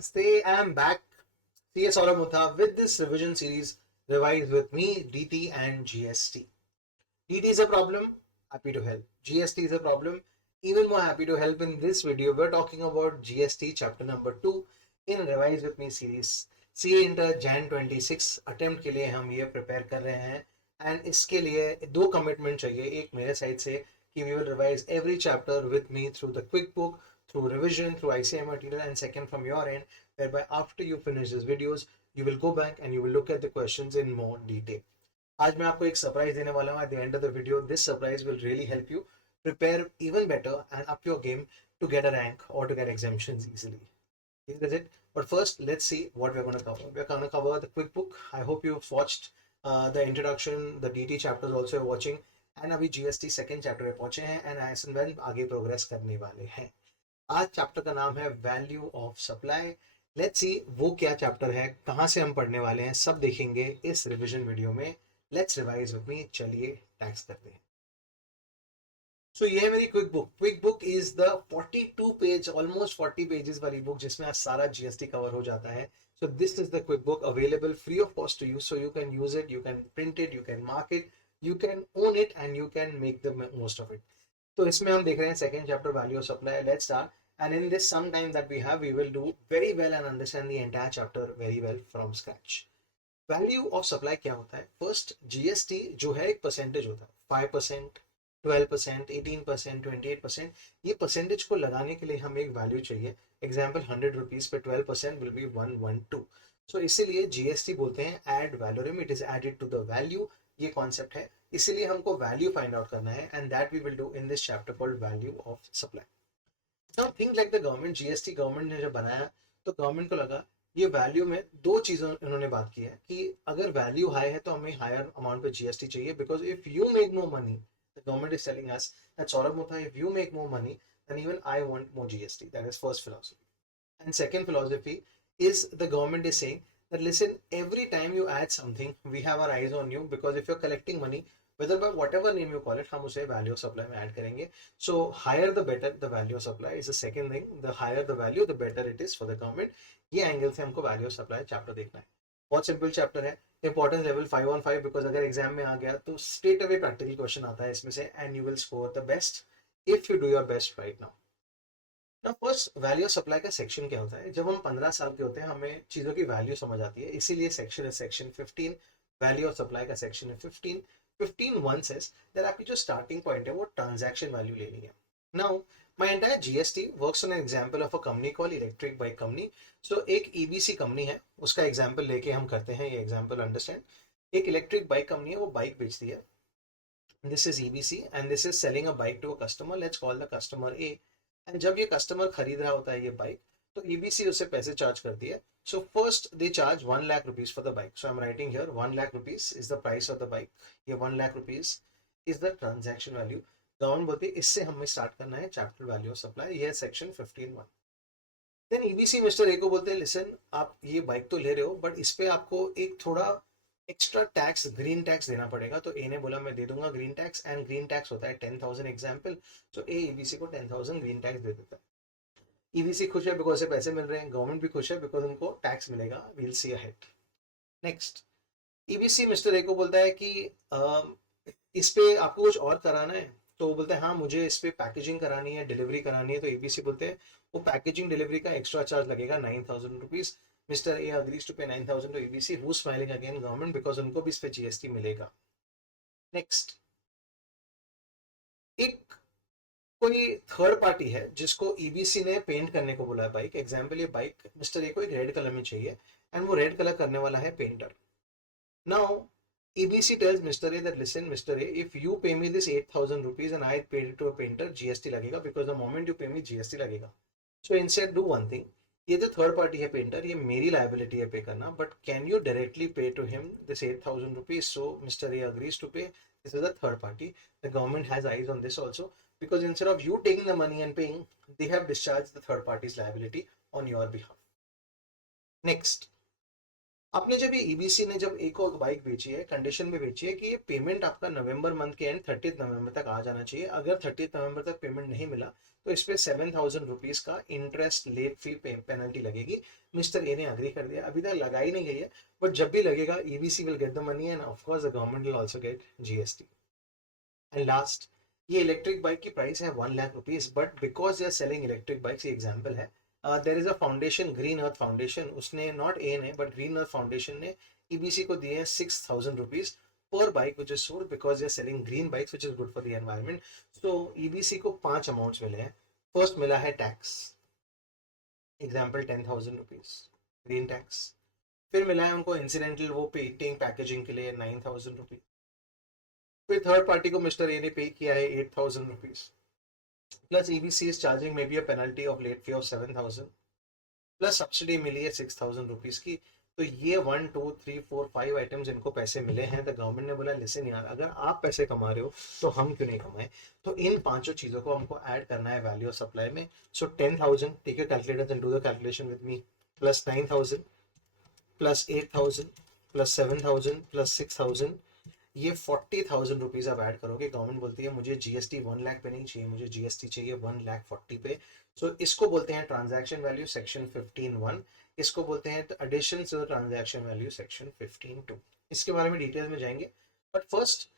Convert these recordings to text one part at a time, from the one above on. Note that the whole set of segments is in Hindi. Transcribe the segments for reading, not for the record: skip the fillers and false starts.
Namaste, I'm back. CS Auramutha with this revision series, Revise with me, DT and GST. DT is a problem, happy to help. GST is a problem, even more happy to help. In this video, we're talking about GST chapter number 2 in Revise with me series. CA Inter Jan 26 attempt के लिए हम ये prepare कर रहे हैं and इसके लिए दो commitment चाहिए. एक मेरे side से कि we will revise every chapter with me through the quick book, through revision, through ICI material, and second from your end, whereby after you finish these videos, you will go back and you will look at the questions in more detail. आज मैं आपको एक सरप्राइज देने वाला हूँ. At the end of the video, this surprise will really help you prepare even better and up your game to get a rank or to get exemptions easily. Here is it. But first, let's see what we're going to cover. We're going to cover the quick book. I hope you've watched the introduction, the DT chapters also you're watching, and अभी GST second chapter पे पहुंचे हैं and as and when आगे progress करने वाले हैं. आज चैप्टर का नाम है value of supply. Let's see वो क्या चैप्टर है, कहाँ से हम पढ़ने वाले हैं, सब देखेंगे इस रिवीजन वीडियो में. Let's revise with me. चलिए टैक्स करते हैं. सो ये है मेरी quick book. Quick book is the 42 page, almost 40 pages वाली बुक जिसमें आज सारा जीएसटी कवर हो जाता है. So this is the quick book available free of cost to use. So you can use it, you can print it, you can mark it, you can own it and you can make the most of it. तो इसमें हम देख रहे हैं second chapter value of supply. Let's start. And in this some time that we have, we will do very well and understand the entire chapter very well from scratch. Value of supply क्या होता है? First, GST जो है एक परसेंटेज होता है. 5%, 12%, 18%, 28%. ये परसेंटेज को लगाने के लिए हमें एक वैल्यू चाहिए. एग्जाम्पल 100 रुपीज पे 12% विल बी 112. सो इसीलिए GST बोलते हैं ad valorem. It is added to the value. ये कॉन्सेप्ट है. इसीलिए हमको वैल्यू फाइंड आउट करना है and that we will do in this chapter called value of supply. Now think like the government. GST government ने जब बनाया तो गवर्नमेंट को लगा ये वैल्यू में दो चीजों इन्होंने बात की है कि अगर वैल्यू हाई है तो हमें हायर अमाउंट पे जीएसटी चाहिए. Because if you make more money, the government is telling us that Saurabh मोथा, if you make more money then even I want more GST. That is first philosophy. And second philosophy is the government is saying that listen, every time you add something, we have our eyes on you, because if you're collecting money, whether by whatever name you call it, हम उसे वैल्यू ऑफ सप्लाई में ऐड करेंगे. So higher the better the value of supply is the second thing. The higher the value the better it is for the government. ये एंगल से हमको वैल्यू ऑफ सप्लाई चैप्टर देखना है. बहुत सिंपल चैप्टर है. इंपॉर्टेंस लेवल 5 on 5, बिकॉज अगर एग्जाम में आ गया तो स्ट्रेट अवे प्रैक्टिकल क्वेश्चन आता है इसमें से and you will score the best if you do your best right now. ना फर्स्ट, वैल्यू ऑफ सप्लाई का सेक्शन क्या होता है? जब हम 15 साल के होते हैं हमें चीज़ों की वैल्यू समझ आती है. इसीलिए सेक्शन है सेक्शन 15. वैल्यू ऑफ सप्लाई का सेक्शन है 15. 15(1) says that आपकी जो स्टार्टिंग पॉइंट है वो ट्रांजैक्शन वैल्यू लेनी है. Now my entire GST works on an example of a company called electric bike company. So एक ईबीसी कंपनी है, उसका एग्जांपल लेके हम करते हैं ये एग्जांपल अंडरस्टैंड. एक इलेक्ट्रिक बाइक कंपनी है, वो बाइक बेचती है. This is EBC and this is selling a bike to a customer. Let's call the customer A. And जब ये कस्टमर खरीद रहा होता है ये बाइक, तो ईबीसी उसे पैसे चार्ज करती है. So first they charge 1 lakh rupees for the bike. So I'm writing here 1 lakh rupees is the price of the bike. ये 1 lakh rupees is the transaction value. Government बोलती है इससे हमें स्टार्ट करना है चैप्टर वैल्यू ऑफ सप्लाई. ये section 15(1). Then EBC mister A को बोलते हैं लिसन, आप ये बाइक तो ले रहे हो बट इस पे आपको एक थोड़ा एक्स्ट्रा टैक्स, ग्रीन टैक्स देना पड़ेगा. तो ए ने बोला मैं दे दूंगा green tax, and green tax होता है 10,000 एग्जाम्पल. सो ए ईबीसी को 10,000 ग्रीन टैक्स दे देता है. ईबीसी खुश है बिकॉज से पैसे मिल रहे हैं. गवर्नमेंट भी खुश है बिकॉज उनको टैक्स मिलेगा. We'll see ahead. Next, EBC mister A को बोलता है कि इस पे आपको कुछ और कराना है. तो वो बोलते हैं हाँ मुझे इस पे पैकेजिंग करानी है, डिलीवरी करानी है. तो ईबीसी बोलते हैं वो पैकेजिंग डिलीवरी का एक्स्ट्रा चार्ज लगेगा 9,000 rupees. Mister A agrees to pay 9,000 to EBC, who smiling again government, because उनको भी इस पे जीएसटी मिलेगा. नेक्स्ट, एक कोई थर्ड पार्टी है जिसको ईबीसी ने पेंट करने को बोला है बाइक. एग्जाम्पल ये बाइक मिस्टर ए को एक रेड कलर में चाहिए एंड वो रेड कलर करने वाला है painter. Now EBC tells mister A that listen mister A, if you pay me this 8,000 rupees and I paid it to a painter, GST लगेगा. Because the moment you pay me GST लगेगा. So instead do one thing. ये जो थर्ड पार्टी है पेंटर, ये मेरी लाइबिलिटी है पे करना, but can you directly pay to him this 8,000 rupees. So mister A agrees to pay. This is a third party. The government has eyes on this also, because instead of you taking the money and paying, they have discharged the third party's liability on your behalf. Next, आपने जब ये ईबीसी ने जब एक और बाइक बेची है, कंडीशन में बेची है कि ये पेमेंट आपका नवंबर मंथ के एंड 30 नवंबर तक आ जाना चाहिए। अगर 30 नवंबर तक पेमेंट नहीं मिला तो इस पे 7,000 रुपीज का इंटरेस्ट लेट फी पेनल्टी लगेगी। मिस्टर ए ने अग्री कर दिया, अभी तक लगाई नहीं गई है, बट जब भी लगेगा EBC will get the money and of course the government will also get GST. And last, ये इलेक्ट्रिक बाइक की प्राइस है 1 lakh rupees, but because they are selling electric bikes, ये एग्जाम्पल है। There is a foundation, Green Earth Foundation, उसने नॉट ए ने बट ग्रीन अर्थ फाउंडेशन ने ईबीसी को दिए हैं 6,000 रुपीज पर bike which is sold because they are selling green bikes which is good for the environment. So EBC को 5 अमाउंट्स मिले हैं। फर्स्ट मिला है tax, example 10,000 rupees, green tax. फिर मिला है उनको इंसिडेंटल वो पेंटिंग पैकेजिंग के लिए 9,000 रुपीज। फिर थर्ड पार्टी को मिस्टर ए ने पे किया है 8,000 rupees, plus EBC is charging may be a penalty of late fee of 7,000, plus subsidy मिली है 6,000 रुपीज की। तो ये 1 2 3 4 5 आइटम्स इनको पैसे मिले हैं। तो गवर्नमेंट ने बोला लिसन यार, अगर आप पैसे कमा रहे हो तो हम क्यों नहीं कमाए। तो इन पांचों चीजों को हमको ऐड करना है वैल्यू ऑफ सप्लाई में। So 10,000, take your calculators and do the calculation with me, plus 9,000 plus 8,000 plus 7,000 plus 6,000, ये 40,000 रुपीज आप ऐड करोगे। गवर्नमेंट बोलती है मुझे जीएसटी 1 लाख पे नहीं चाहिए, मुझे जीएसटी चाहिए 1,40,000 पे। सो इसको बोलते हैं ट्रांजैक्शन वैल्यू सेक्शन 15(1), इसको बोलते हैं addition to the transaction value section 15(2). इसके बारे में डिटेल में जाएंगे, बट फर्स्ट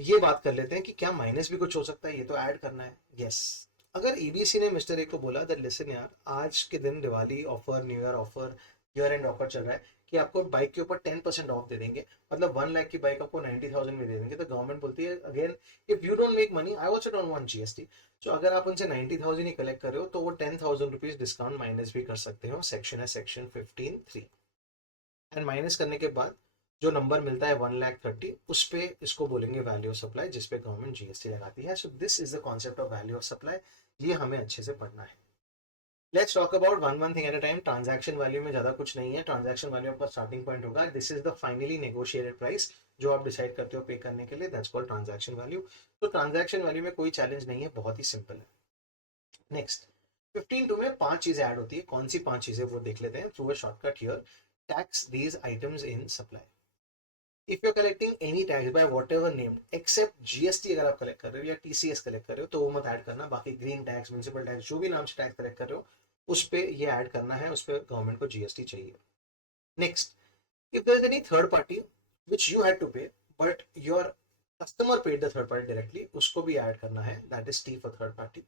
ये बात कर लेते हैं कि क्या माइनस भी कुछ हो सकता है, ये तो ऐड करना है। यस, अगर ईबीसी ने मिस्टर ए को बोला दैट लिसन यार, आज के दिन Diwali offer, new year offer, year and offer चल रहा है कि आपको बाइक के ऊपर 10% ऑफ दे देंगे, मतलब 1 लाख की बाइक आपको 90,000 में दे देंगे। तो गवर्नमेंट बोलती है again, if you don't make money I also don't want GST. तो अगर आप उनसे 90,000 ही कलेक्ट कर रहे हो तो वो 10,000 रुपीज डिस्काउंट माइनस भी कर सकते हो। सेक्शन है सेक्शन 15(3), एंड माइनस करने के बाद जो नंबर मिलता है 1,30,000, उस पे इसको बोलेंगे वैल्यू ऑफ सप्लाई, जिसपे गवर्नमेंट जीएसटी लगाती है। So this is the concept of value of supply, ये हमें अच्छे से पढ़ना है। Let's talk about one thing at a time. Transaction value में ज्यादा कुछ नहीं है। ट्रांजैक्शन वैल्यू आपका स्टार्टिंग पॉइंट होगा, this is the finally negotiated price जो आप डिसाइड करते हो पे करने के लिए, दैट्स कॉल्ड ट्रांजैक्शन वैल्यू। तो ट्रांजैक्शन वैल्यू में कोई चैलेंज नहीं है, बहुत ही सिंपल है। नेक्स्ट, 15(2) में 5 चीजें ऐड होती है। कौन सी 5 चीजें वो देख लेते हैं through a shortcut here. Tax these items in supply, if you are collecting any tax by whatever named except GST, अगर आप कलेक्ट कर रहे हो या टीसीएस कलेक्ट कर रहे हो तो वो मत ऐड करना। बाकी ग्रीन टैक्स, म्यूनिसिपल टैक्स, जो भी नाम से टैक्स कलेक्ट कर रहे हो उस पे ये ऐड करना है, उस पे गवर्नमेंट को जीएसटी चाहिए। Next, if there is any third party which you had to pay but your customer paid the third party directly, उसको भी ऐड करना है, that is T for third party।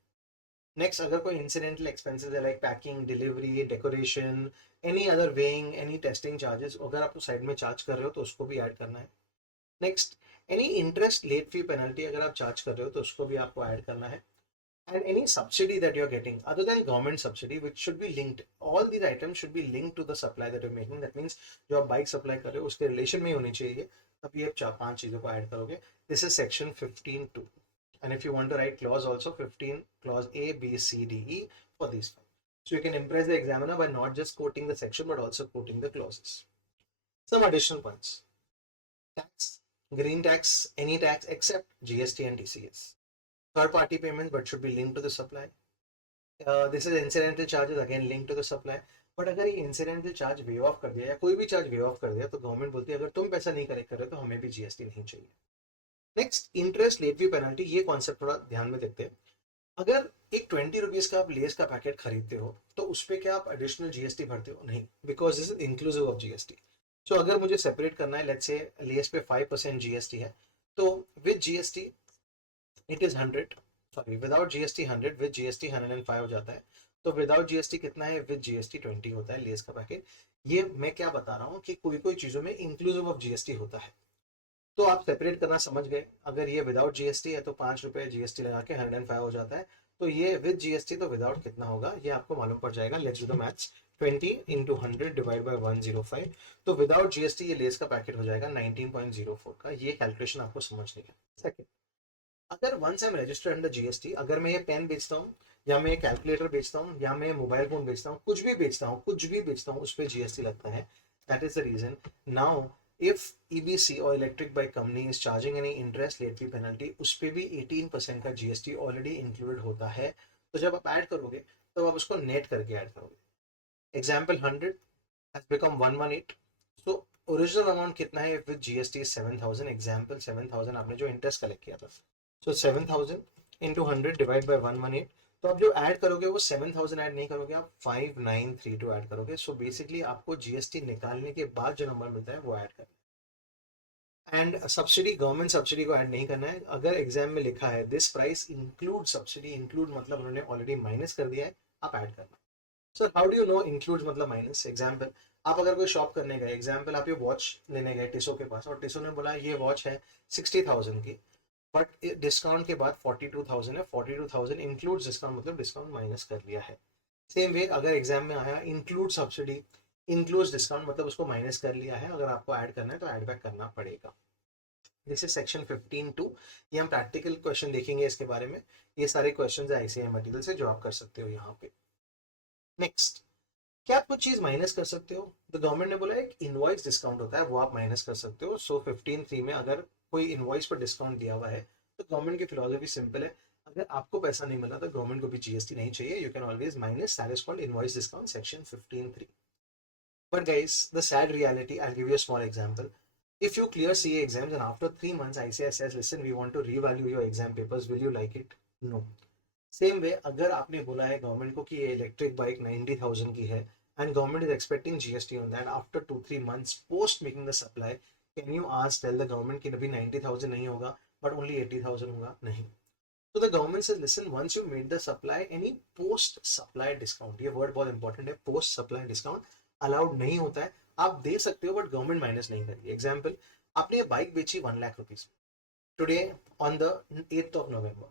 Next, अगर कोई इंसिडेंटल एक्सपेंसेस है like packing, delivery, decoration, any other weighing, any testing charges, अगर आप उस साइड में चार्ज कर रहे हो तो उसको भी ऐड करना है। Next, any interest late fee penalty अगर आप चार्ज कर रहे हो तो उसको भी आपको ऐड करना है। And any subsidy that you're getting other than government subsidy which should be linked, all these items should be linked to the supply that you're making, that means जो आप बाइक सप्लाई कर रहे हो उसके रिलेशन में ही होनी चाहिए, तभी आप 4-5 चीजों को ऐड करोगे। This is section 15(2), and if you want to write clause also 15 clause A B C D E for these five, so you can impress the examiner by not just quoting the section but also quoting the clauses. Some additional points: tax, green tax, any tax except GST and TCS, third party payments but should be linked to the supply. This is incidental charges, again link to the supply. But अगर ये इंसिडेंटल चार्ज वे ऑफ कर दिया या कोई भी चार्ज वे ऑफ कर दिया तो गवर्नमेंट बोलती है अगर तुम पैसा नहीं कलेक्ट कर रहे तो हमें भी जीएसटी नहीं चाहिए। Next, interest late fee penalty, ये कॉन्सेप्ट थोड़ा ध्यान में देखते हैं। अगर एक 20 रुपीज का आप लेस का पैकेट खरीदते हो तो उस पर क्या आप एडिशनल जीएसटी भरते हो? नहीं, because this is inclusive of GST. So अगर मुझे सेपरेट करना है, लेट्स से लेस पे 5% जीएसटी है, तो with GST it is 100, sorry without GST 100, with GST 105 हो जाता है। तो विदाउट जीएसटी कितना है? विद जीएसटी 20 होता है लेस का पैकेट। ये मैं क्या बता रहा हूँ कि कोई कोई चीजों में इंक्लूसिव ऑफ जीएसटी होता है, तो आप सेपरेट करना समझ गए। अगर ये विदाउट जीएसटी है तो 5 रुपए जीएसटी लगा के 105 हो जाता है। तो ये विद जीएसटी तो विदाउट कितना होगा ये आपको मालूम पड़ जाएगा। Let's do the maths, 20 into 100 divide by 105, तो विदाउट जीएसटी ये लेस का पैकेट हो जाएगा 19.04 का। ये कैलकुलेशन आपको समझनी है। सेकंड, अगर once I am registered under GST, अगर मैं ये पेन बेचता हूँ या मैं कैलकुलेटर बेचता हूँ या मैं मोबाइल फोन बेचता हूँ, कुछ भी बेचता हूँ, कुछ भी बेचता हूँ, उस पर जीएसटी लगता है। That is the reason now if EBC और electric bike company is charging any interest late fee penalty, उस पर भी 18% का जीएसटी ऑलरेडी इंक्लूडेड होता है। तो जब आप ऐड करोगे तो आप उसको नेट करके ऐड करोगे। Example 100, has become 118. So original amount कितना है विद जीएसटी 7,000. एग्जाम्पल 7,000 आपने जो इंटरेस्ट कलेक्ट किया था, सो 7,000 इंटू 100 डिवाइड बाई 118. तो आप जो ऐड करोगे वो 7,000 ऐड नहीं करोगे, आप 5,932 ऐड करोगे. सो बेसिकली आपको जीएसटी निकालने के बाद जो नंबर मिलता है वो ऐड करना है. एंड सब्सिडी, गवर्नमेंट सब्सिडी को ऐड नहीं करना है. अगर एग्जाम में लिखा है this price include subsidy, include मतलब उन्होंने ऑलरेडी माइनस कर दिया है, आप ऐड करना. Sir how do you know includes मतलब माइनस? एग्जाम्पल, आप अगर कोई शॉप करने गए, एग्जाम्पल आप ये वॉच लेने गए टिसो के पास, और टिसो ने बोला ये वॉच है 60,000 की, बट डिस्काउंट के बाद 42,000 है. 42,000 इंक्लूड्स डिस्काउंट मतलब डिस्काउंट माइनस कर लिया है. सेम वे अगर एग्जाम में आया इंक्लूड सब्सिडी, इंक्लूड्स डिस्काउंट मतलब उसको माइनस कर लिया है, अगर आपको ऐड करना है तो ऐड बैक करना पड़ेगा. This is section 15(2). ये हम प्रैक्टिकल क्वेश्चन देखेंगे इसके बारे में. ये सारे क्वेश्चन है आईसीआई मटेरियल से जो आप कर सकते हो यहाँ पे. नेक्स्ट, क्या आप कुछ चीज माइनस कर सकते हो? तो गवर्नमेंट ने बोला एक इनवॉइस डिस्काउंट होता है वो आप माइनस कर सकते हो. सो 15(3) में अगर कोई इनवॉइस पर डिस्काउंट दिया हुआ है तो गवर्नमेंट की फिलोसफी सिंपल है, अगर आपको पैसा नहीं मिला तो गवर्नमेंट को भी जीएसटी नहीं चाहिए, you can always minus. That is called invoice discount, section 15(3). But guys, the sad reality, I'll give you a small example. If you clear CA exams and after 3 months ICAI says, listen, we want to revalue your exam papers, will you like it? No. Same way अगर आपने बोला है गवर्नमेंट को कि ये इलेक्ट्रिक बाइक 90,000 की है and government is expecting GST on that after 2-3 months post making the supply, can you ask tell the government कि अभी 90,000 नहीं होगा बट ओनली 80,000 होगा? नहीं. तो the government says listen, once you made the supply, any post supply discount, ये वर्ड बहुत इंपॉर्टेंट है, पोस्ट सप्लाई डिस्काउंट अलाउड नहीं होता है. आप दे सकते हो बट गवर्नमेंट माइनस नहीं करेगी. एग्जाम्पल, आपने ये बाइक बेची 1,00,000 rupees today on the 8th of November,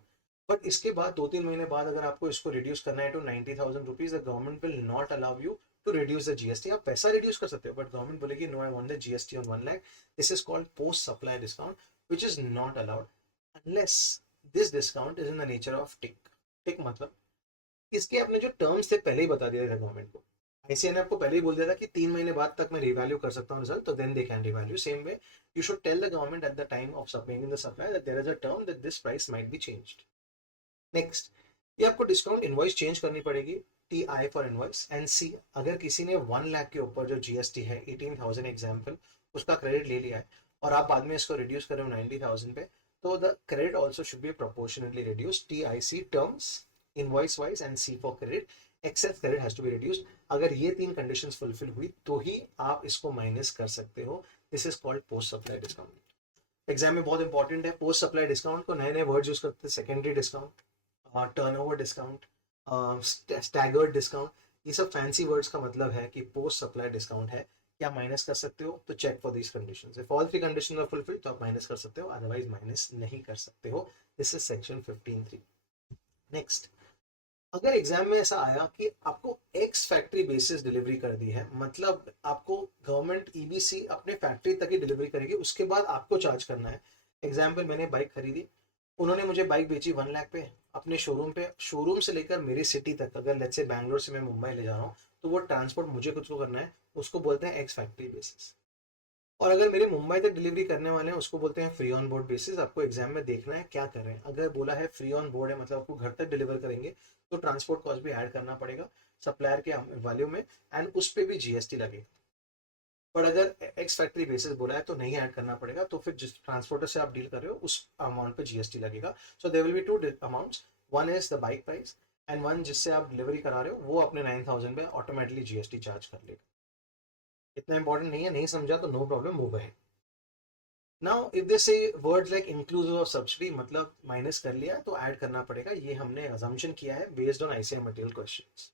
but इसके बाद 2-3 महीने बाद अगर आपको इसको रिड्यूस करना है to 90,000 rupees, the government will not allow you to reduce the GST. आप पैसा रिड्यूस कर सकते हो बट गवर्नमेंट बोलेगी no, I want the GST on 1,00,000. This is called post supply discount which is not allowed unless this discount is in the nature of tick. Tick मतलब इसके अपने जो टर्म्स थे पहले ही बता दिया था गवर्नमेंट को. आईसीआई ने आपको पहले ही बोल दिया था कि 3 महीने बाद तक मैं रिवैल्यू कर सकता हूँ रिजल्ट, तो then they can revalue. Same way you should tell the government at the time of submitting the supply that there is a term that this price might be changed. Next, ये आपको डिस्काउंट इनवॉइस चेंज करनी पड़ेगी. T I for invoice. And C, अगर किसी ने 1,00,000 के ऊपर जो जीएसटी है 18,000 एग्जाम्पल उसका क्रेडिट ले लिया है और आप बाद में इसको रिड्यूस करें 90,000 पे, तो the credit also should be proportionally reduce. T I C terms invoice wise and C for credit, excess credit has to be reduced. अगर ये 3 कंडीशंस फुलफिल हुई तो ही आप इसको माइनस कर सकते हो. This is called post supply discount. Exam में बहुत इंपॉर्टेंट है. पोस्ट सप्लाई डिस्काउंट को नए नए वर्ड यूज करते हैं, secondary discount, turnover discount, staggered discount. ये सब फैंसी वर्ड्स का मतलब है कि पोस्ट सप्लाई डिस्काउंट है, क्या माइनस कर सकते हो? तो check for these conditions. If all 3 conditions are fulfilled तो आप माइनस कर सकते हो, अदरवाइज माइनस नहीं कर सकते हो. This is section 15(3). नेक्स्ट, अगर एग्जाम में ऐसा आया कि आपको एक्स फैक्ट्री बेसिस डिलीवरी कर दी है, मतलब आपको गवर्नमेंट ईबीसी अपने फैक्ट्री तक ही डिलीवरी करेगी, उसके बाद आपको चार्ज करना है. एग्जाम्पल, मैंने बाइक खरीदी, उन्होंने मुझे बाइक बेची 1,00,000 पे अपने शोरूम पे, शोरूम से लेकर मेरी सिटी तक, अगर लेट्स से बैंगलोर से मैं मुंबई ले जा रहा हूँ तो वो ट्रांसपोर्ट मुझे खुद को करना है, उसको बोलते हैं एक्स फैक्ट्री बेसिस. और अगर मेरे मुंबई तक डिलीवरी करने वाले हैं उसको बोलते हैं फ्री ऑन बोर्ड बेसिस. आपको एग्जाम में देखना है क्या कर रहे हैं. अगर बोला है फ्री ऑन बोर्ड है मतलब आपको घर तक डिलीवर करेंगे तो ट्रांसपोर्ट कॉस्ट भी ऐड करना पड़ेगा सप्लायर के वैल्यू में, एंड उस पर भी जीएसटी लगेगा. पर अगर एक्स फैक्ट्री बेसिस बोला है तो नहीं ऐड करना पड़ेगा, तो फिर जिस ट्रांसपोर्टर से आप डील कर रहे हो उस अमाउंट पे जीएसटी लगेगा. So there will be 2 amounts, one is the bike price and one जिससे आप डिलीवरी करा रहे हो वो अपने 9,000 पे ऑटोमेटिकली जीएसटी चार्ज कर लेगा. इतना इंपॉर्टेंट नहीं है, नहीं समझा तो no problem, move ahead. Now if they say words like inclusive of subsidy मतलब माइनस कर लिया तो ऐड करना पड़ेगा, ये हमने अजम्पशन किया है based on ICI material questions.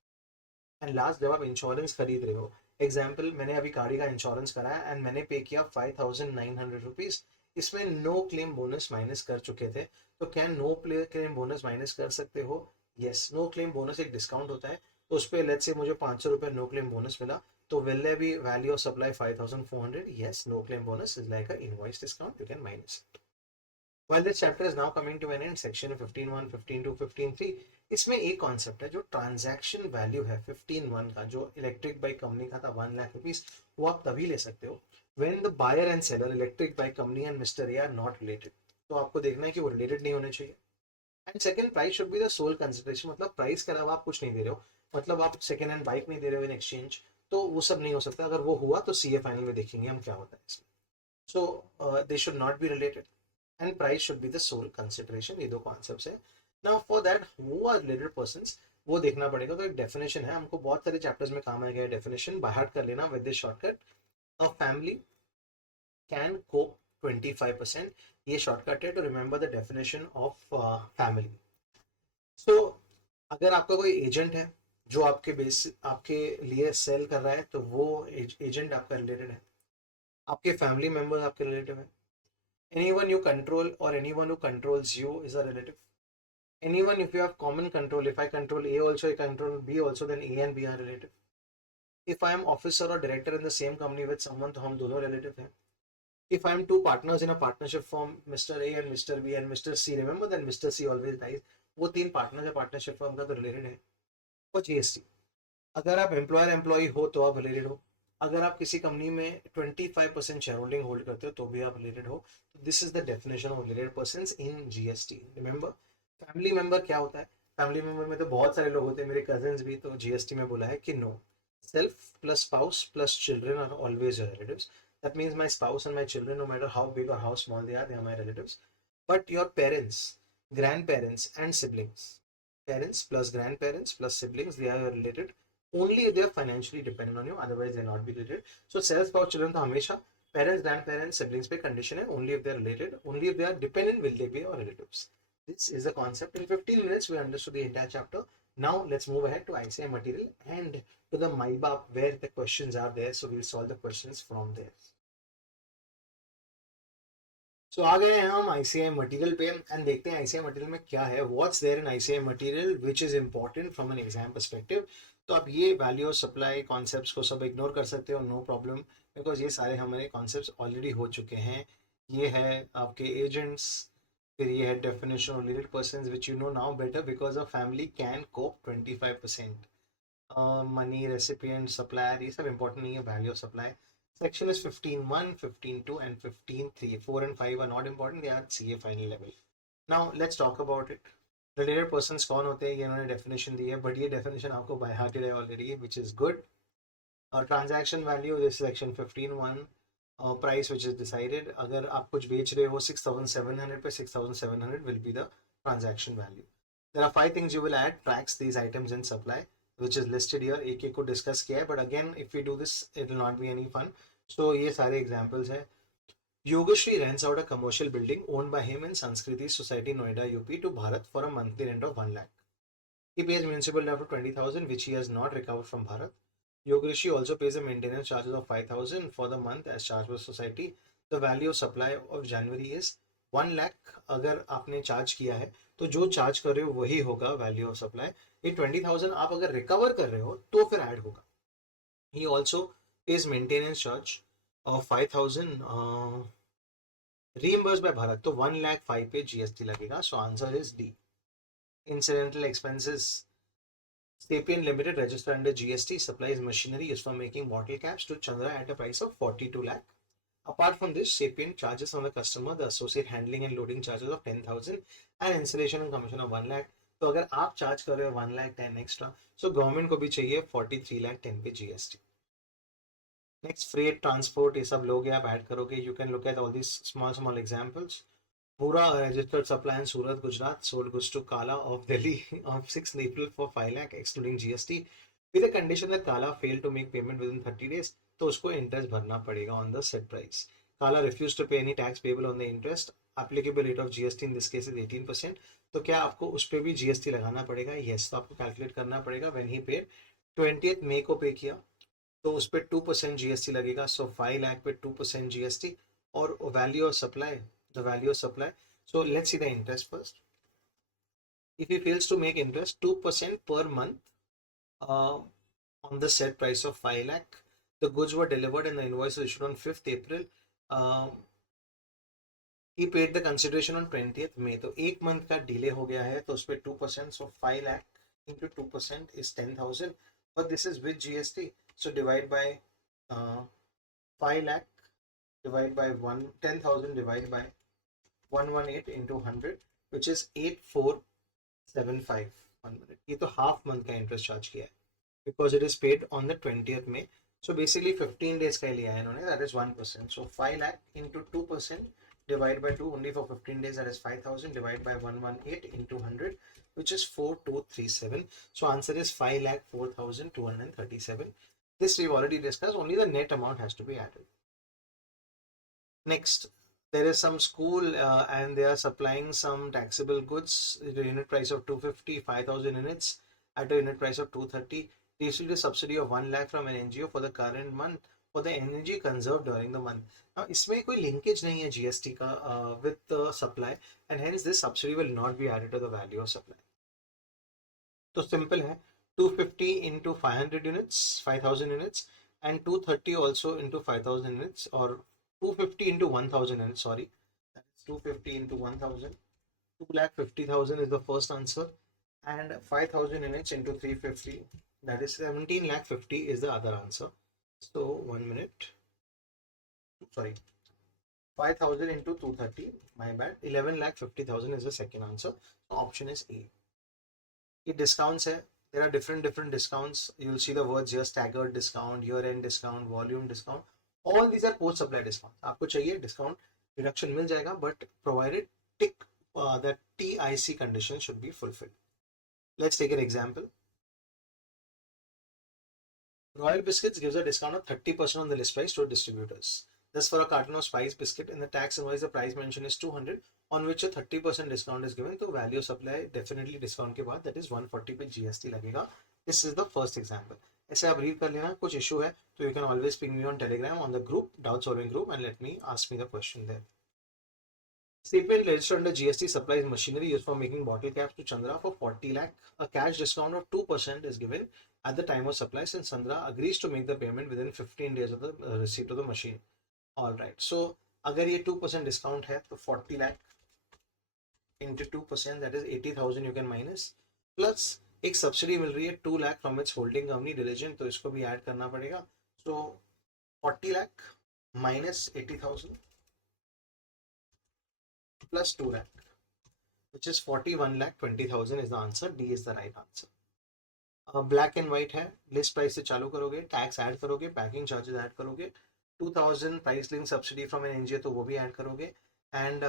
And last, जब आप इंश्योरेंस खरीद रहे हो, एग्जाम्पल मैंने अभी गाड़ी का इंश्योरेंस कराया एंड मैंने पे किया 5,900 रुपीज, इसमें नो क्लेम बोनस माइनस कर चुके थे, तो क्या नो क्लेम बोनस माइनस कर सकते हो? यस. नो क्लेम बोनस एक डिस्काउंट होता है, तो उस पर लेट्स से मुझे 500 रुपये नो क्लेम बोनस मिला, तो will there be value of supply 5,400? Yes, no claim bonus is like a invoice discount, you can minus it. While this chapter is now coming to an end, section 15(1), 15(2), 15(3), इसमें एक कॉन्सेप्ट है जो ट्रांजैक्शन वैल्यू है 15(1) का, जो इलेक्ट्रिक बाइक कंपनी का था 1,00,000 रुपीज, वो आप तभी ले सकते हो when the buyer and seller, electric bike company and mister A are not related. तो आपको देखना है कि वो रिलेटेड नहीं होने चाहिए. And second, price should be the sole consideration, मतलब प्राइस के अलावा आप कुछ नहीं दे रहे हो, मतलब आप सेकंड हैंड बाइक नहीं दे रहे हो इन एक्सचेंज, तो वो सब नहीं हो सकता. अगर वो हुआ तो CA फाइनल में देखेंगे हम क्या होता है इसमें. So they should not be related and price should be the sole consideration. ये दो कॉन्सेप्ट्स है. Now for that who are related persons वो देखना पड़ेगा. तो एक डेफिनेशन है, हमको बहुत सारे चैप्टर्स में काम आएगा. डेफिनेशन बाय हार्ट कर लेना with this shortcut. A family can cope 25%. ये शॉर्टकट है to remember the definition of family. So अगर आपका कोई एजेंट है जो आपके लिए सेल कर रहा है, तो वो एजेंट आपका रिलेटेड है. आपके फैमिली मेंबर्स आपके रिलेटिव है. anyone you control or anyone who controls you is a relative. Anyone, if you have common control, if I control A also, I control B also, then A and B are relative. If I am officer or director in the same company with someone, तो हम दोनों relative हैं. If I am two partners in a partnership firm, Mr. A and Mr. B and Mr. C, remember that Mr. C always dies. वो तीन पार्टनर है पार्टनरशिप फर्म का, तो रिलेटेड है. और GST, अगर आप एम्प्लॉयर एम्प्लॉय हो तो आप रिलेटेड हो. अगर आप किसी कंपनी में 25% शेयर होल्डिंग होल्ड करते हो तो भी आप रिलेटेड हो. This is the definition of related persons in GST. Remember, family member क्या होता है? फैमिली मेंबर में तो बहुत सारे लोग होते हैं, मेरे कजन्स भी. तो GST में बोला है कि no, self plus spouse plus children are always your relatives. That means my spouse and my children, no matter how big और how small they are my relatives. But your parents, grandparents and siblings, parents plus grandparents plus siblings, they are your related only if they are financially dependent on you, otherwise they will not be related. So self spouse children तो हमेशा parents grandparents siblings पे condition है, only if they are related, only if they are dependent will they be your relatives. This is the concept. In 15 minutes we understood the entire chapter. Now let's move ahead to ICI material and to the MyBab where the questions are there, so we'll solve the questions from there. सो आ गए हैं हम ICI मटेरियल पे एंड देखते हैं ICI मटेरियल में क्या है. What's there in ICI material which is important from an exam perspective. तो आप ये वैल्यू ऑफ सप्लाई कॉन्सेप्ट्स को सब इग्नोर कर सकते हो, नो प्रॉब्लम, बिकॉज ये सारे हमारे कॉन्सेप्ट्स ऑलरेडी हो चुके हैं. ये है आपके एजेंट्स, फिर ये है definition of related persons which you know now better because a family can cope 25%. Money, recipient, supplier, ये सब इंपॉर्टेंट नहीं है. Value of supply section is 15.1, 15.2 and 15.3. 4 and 5 are not important, they are CA final level. Now let's talk about it. Related persons कौन होते हैं, ये इन्होंने definition दी है, but ये definition आपको by hearted है already, which is good. Transaction value, this is section 15.1. Price which is decided, अगर आप कुछ बेच रहे हो 6,700 पे, 6,700 will be the transaction value. There are 5 things you will add, tracks these items in supply, which is listed here. एक एक को डिस्कस किया है, but again if we do this it will not be any fun. So ये सारे एग्जाम्पल्स हैं. Yogashri rents out a commercial building owned by him in Sanskriti Society, Noida, UP to Bharat for a monthly rent of 1 lakh. He pays municipal debt of 20,000 which he has not recovered from Bharat. Yogashri also pays a maintenance charges of 5,000 for the month as charged by society. The value of supply of January is 1 lakh. अगर आपने चार्ज किया है तो जो चार्ज कर रहे हो वही होगा वैल्यू ऑफ सप्लाई. ये 20,000 आप अगर रिकवर कर रहे हो तो फिर ऐड होगा. He also pays maintenance charge of 5,000 reimbursed by Bharat. तो 1 lakh 5 पे GST लगेगा. So answer is D. Incidental expenses. Sapient Limited registered under GST supplies machinery used for making bottle caps to Chandra at a price of 42 lakh. Apart from this, Sapient charges on the customer the associate handling and loading charges of 10,000 and installation and commission of 1 lakh. तो अगर आप चार्ज कर रहे हो 1 lakh 10 एक्स्ट्रा, सो गवर्नमेंट को भी चाहिए 43 lakh 10 पे GST. नेक्स्ट फ्रेट ट्रांसपोर्ट, ये सब लोग आप ऐड करोगे. You can look at all this small examples. पूरा registered supply in Surat, Gujarat, sold goods to Kala of Delhi on 6th April for 5 lakh excluding GST with the condition that Kala failed to make payment within 30 days. तो उसको इंटरेस्ट भरना पड़ेगा on the set price. Kala refused to pay any tax payable on the interest. Applicable rate of GST in this case is 18%. तो क्या आपको उस पर भी GST लगाना पड़ेगा? यस. तो आपको कैलकुलेट करना पड़ेगा. व्हेन ही पेड 20th मई को पे किया तो उस पर 2% GST लगेगा. सो 5 लाख पे 2% GST. और value of supply, the value of supply. So let's see the interest first. If he fails to make interest 2% per month on the set price of 5 lakh, the goods were delivered and the invoice was issued on 5th April. He paid the consideration on 20th May. तो एक मंथ का डिले हो गया है तो उस पर 2%. So 5 lakh into 2% is 10,000. But this is with GST. So divide by 5 lakh divided by 10,000 divided by 118 into 100 which is 8475. 1 minute. ये तो हाफ मंथ का इंटरेस्ट चार्ज किया है because it is paid on the 20th May. So basically 15 days का लिया है इन्होंने, that is 1%. So 5 lakh into 2% divided by 2 only for 15 days, that is 5,000 divided by 118 into 100, which is 4237. So answer is 5,04,237. This we've already discussed, only the net amount has to be added. Next, there is some school and they are supplying some taxable goods at a unit price of 250, 5,000 units at a unit price of 230. They received a subsidy of 1 lakh from an NGO for the current month for the energy conserved during the month. Now, इसमें कोई linkage नहीं है GST का with the supply, and hence this subsidy will not be added to the value of supply. तो simple है, 250 into 500 units, 5,000 units, and 230 also into 5,000 units, or 250 into 1,000 units, sorry, that is 250 into 1,000, 2,50,000 is the first answer, and 5,000 units into 350, that is 17,50,000 is the other answer. So 1 minute, sorry, 5,000 into 230, my bad, 11,50,000 is the second answer. So option is A. ये discounts है, there are different discounts. You'll see the words here: staggered discount, year end discount, volume discount. All these are post supply discounts. आपको चाहिए discount reduction मिल जाएगा, but provided tick that TIC condition should be fulfilled. Let's take an example. Royal Biscuits gives a discount of 30% on the list price to distributors. Thus, for a carton of Spice biscuit, in the tax invoice, the price mentioned is 200, on which a 30% discount is given. तो value supply definitely discount के बाद, that is 140 पे GST लगेगा. This is the first example. ऐसे आप read कर लेना, कुछ issue है तो you can always ping me on Telegram on the group, doubt solving group, and let me ask me the question there. CPN registered under GST supplies machinery used for making bottle caps to Chandra for 40 lakh. A cash discount of 2% is given at the time of supply, since Chandra agrees to make the payment within 15 days of the receipt of the machine. All right. So अगर ये 2% discount है तो 40 lakh into 2%, that is 80,000 you can minus, plus एक सब्सिडी मिल रही है 2 lakh from its holding company Diligent, तो इसको भी ऐड करना पड़ेगा. So 40 lakh minus 80,000 plus 2 lakh, which is 41,20,000 is the answer. D is the right answer. Black and white है, लिस्ट प्राइस से चालू करोगे, टैक्स ऐड करोगे, पैकिंग चार्जेस ऐड करोगे, 2000 price link subsidy from an NGO तो वो भी ऐड करोगे, एंड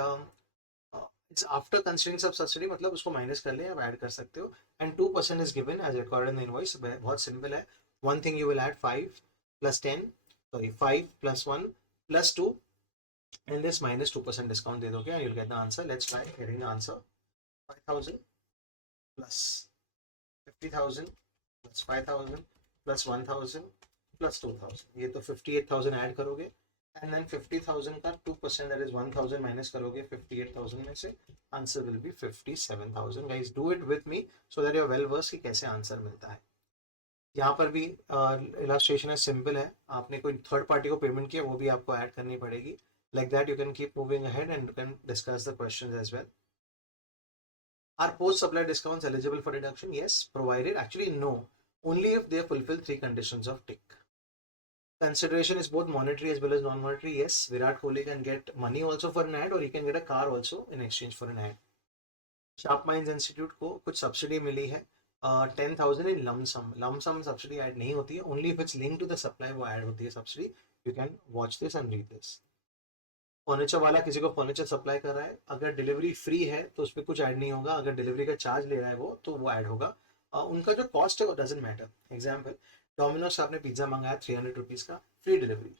इट्स आफ्टर कंसीडरिंग सब सब्सिडी, मतलब उसको माइनस कर ले, आप ऐड कर सकते हो, and 2% is given as recorded in the invoice. बहुत सिंपल है. One thing you will add 5 plus 10, sorry, 5 plus 1 plus 2, and this minus 2% discount दे दोगे and you'll get the answer. Let's try getting the answer. 5,000 plus 50,000 plus 5,000 plus 1,000 plus 2,000, ये तो 58,000 ऐड करोगे, and then 50,000 का 2%, that is 1,000 माइनस करोगे 58,000 में से, answer will be 57,000. Guys do it with me so that you are well versed कि कैसे आंसर मिलता है. यहाँ पर भी इलस्ट्रेशन है, सिंपल है. आपने कोई थर्ड पार्टी को पेमेंट किया, वो भी आपको ऐड करनी पड़ेगी. Like that you can keep moving ahead and you can discuss the questions as well. Are post-supply discounts eligible for deduction? Yes, provided, actually no, only if they fulfill 3 conditions of tick. Consideration is both monetary as well as non-monetary. Yes, Virat Kohli can get money also for an ad, or he can get a car also in exchange for an ad. Sharp Minds Institute को कुछ सब्सिडी मिली है, 10,000 इन लमसम सब्सिडी ऐड नहीं होती है, only if it's link to the supply वो ऐड होती है subsidy. You can watch this and read this. Furniture वाला किसी को फर्नीचर सप्लाई कर रहा है, अगर डिलीवरी फ्री है तो उस पर कुछ ऐड नहीं होगा, अगर डिलीवरी का चार्ज ले रहा है वो तो वो ऐड होगा. उनका जो कॉस्ट है वो डजेंट मैटर. एग्जाम्पल, डोमिनोज से आपने पिज्जा मंगाया 300 रुपीज का, free delivery,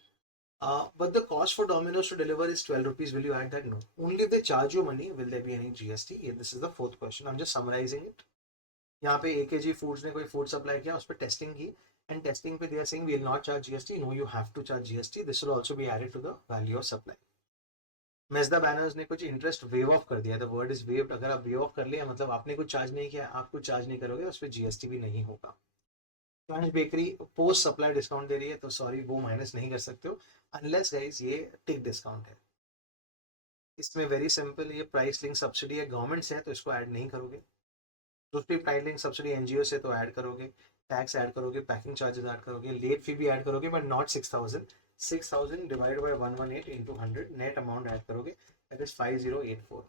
but the cost for Domino's to deliver is 12 rupees. Will you add that? No. Only if they charge you money will there be any GST. This is the fourth question. I'm just summarizing it. यहाँ पे AKG Foods ने कोई फूड सप्लाई किया, उस पर टेस्टिंग की, एंड टेस्टिंग पे they are saying we will not charge GST. No, you have to charge GST. This will also be added to the value of supply. Mazda Banners ने कुछ इंटरेस्ट वेव ऑफ कर दिया. The word is waived. अगर आप वेव ऑफ कर लिया मतलब आपने कुछ चार्ज नहीं किया, आप कुछ चार्ज नहीं करोगे, उस पर GST भी नहीं होगा. Crunch bakery post supply discount दे रही है, तो सॉरी वो माइनस नहीं कर सकते हो अनलेस गाइस ये टिक डिस्काउंट है. इसमें वेरी सिंपल, ये प्राइस लिंक सब्सिडी है, गवर्नमेंट से है तो इसको ऐड नहीं करोगे. दूसरी प्राइस लिंक सब्सिडी एनजीओ से तो ऐड करोगे, टैक्स ऐड करोगे, पैकिंग चार्जेस ऐड करोगे, लेट फी भी ऐड करोगे, but not 6,000. 6,000 divide by 118 into 100, net amount add करोगे, दैट इज 5084.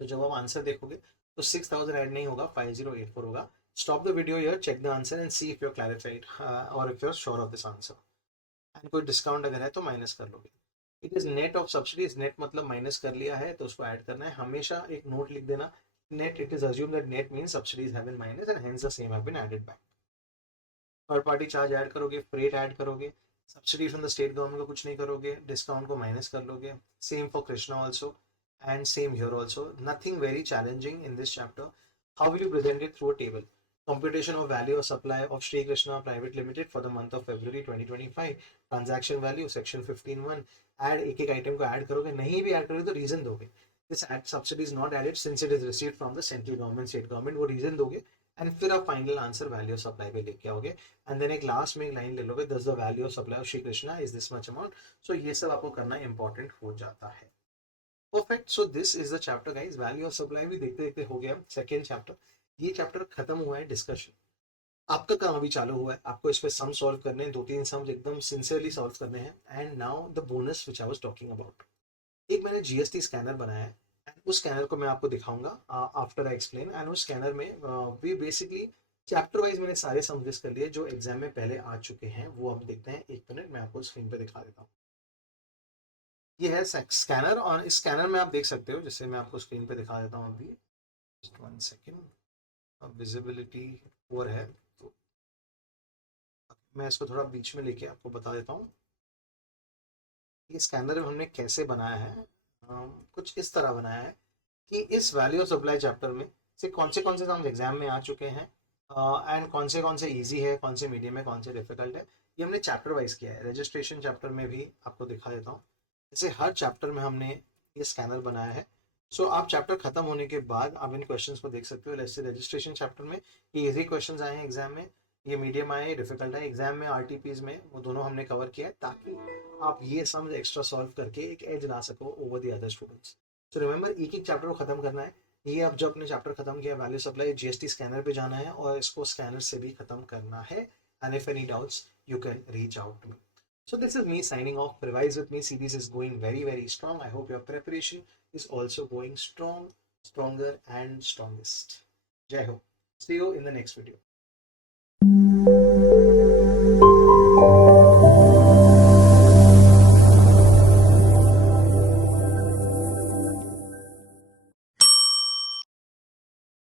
तो जब आप आंसर देखोगे तो 6,000 ऐड नहीं होगा, 5084 होगा. stop the video here, check the answer and see if you're clarified or if you're sure of this answer. And कोई डिस्काउंट अगर है तो माइनस कर लोगे. It is net of subsidies. Net मतलब माइनस कर लिया है तो उसको ऐड करना है. हमेशा एक नोट लिख देना, net. It is assume that net means subsidies have been minus and hence the same have been added back. Third party charge add करोगे, फ्रेट ऐड करोगे, subsidy from the state government को कुछ नहीं करोगे, डिस्काउंट को माइनस कर लोगे. Same for Krishna also and same here also. Nothing very challenging in this chapter. How will you present it through a table? Computation of value of supply of Sri Krishna Private Limited for the month of February 2025. Transaction value section 15(1). Add एक एक आइटम को ऐड करोगे. नहीं भी ऐड करोगे तो रीजन दोगे. This subsidy is not added since it is received from the central government, state government. वो रीजन दोगे एंड फिर आप final answer value of supply पे लेके आओगे. एंड देन एक लास्ट में एक लाइन ले लोगे, thus the value of supply of Shri Krishna is this much amount. So ये सब आपको करना इंपॉर्टेंट हो जाता है. Perfect. So this is the chapter guys. Value of supply भी देखते देखते हो गया सेकेंड चैप्टर. ये चैप्टर खत्म हुआ है. डिस्कशन आपका काम अभी चालू हुआ है. आपको इस पे सम सॉल्व करने हैं, 2-3 सम एकदम सिंसियरली सॉल्व करने हैं. And now the bonus which I was talking about. एक मैंने जीएसटी स्कैनर बनाया है. उस स्कैनर को मैं आपको दिखाऊंगा आफ्टर आई एक्सप्लेन. एंड उस स्कैनर में वी बेसिकली चैप्टर वाइज मैंने सारे सम लिस्ट कर लिए जो एग्जाम में पहले आ चुके हैं. वो अब देखते हैं. एक मिनट मैं आपको स्क्रीन पे दिखा देता हूँ. ये है स्कैनर और इस स्कैनर में आप देख सकते हो. जैसे मैं आपको स्क्रीन पे दिखा देता हूँ अभी. Just 1 second. अब विजिबिलिटी और है तो मैं इसको थोड़ा बीच में लेके आपको बता देता हूँ. ये स्कैनर हमने कैसे बनाया है. कुछ इस तरह बनाया है कि इस वैल्यू ऑफ सप्लाई चैप्टर में से कौन से सम एग्जाम में आ चुके हैं एंड कौन से ईजी है, कौन से मीडियम है, कौन से डिफिकल्ट है. ये हमने चैप्टर वाइज किया है. रजिस्ट्रेशन चैप्टर में भी आपको दिखा देता हूँ. जैसे हर चैप्टर में हमने ये स्कैनर बनाया है. सो आप चैप्टर खत्म होने के बाद आप इन क्वेश्चंस को देख सकते हो. जैसे रजिस्ट्रेशन चैप्टर में ये इजी क्वेश्चंस आए हैं एग्जाम में, ये मीडियम आए, डिफिकल्ट है एग्जाम में. आरटीपीज में वो दोनों हमने कवर किया है ताकि आप ये सम एक्स्ट्रा सॉल्व करके एक एज ला सको over the other students. So remember एक एक चैप्टर को खत्म करना है. ये अब जब अपने चैप्टर खत्म किया वैल्यू सप्लाई, जीएसटी स्कैनर पे जाना है और इसको स्कैनर से भी खत्म करना है. And if any doubts you can reach out to me. So this is me signing off. Revise with me series is going very strong. I hope your preparation is also going strong, stronger and strongest. Jai Ho. See you in the next video.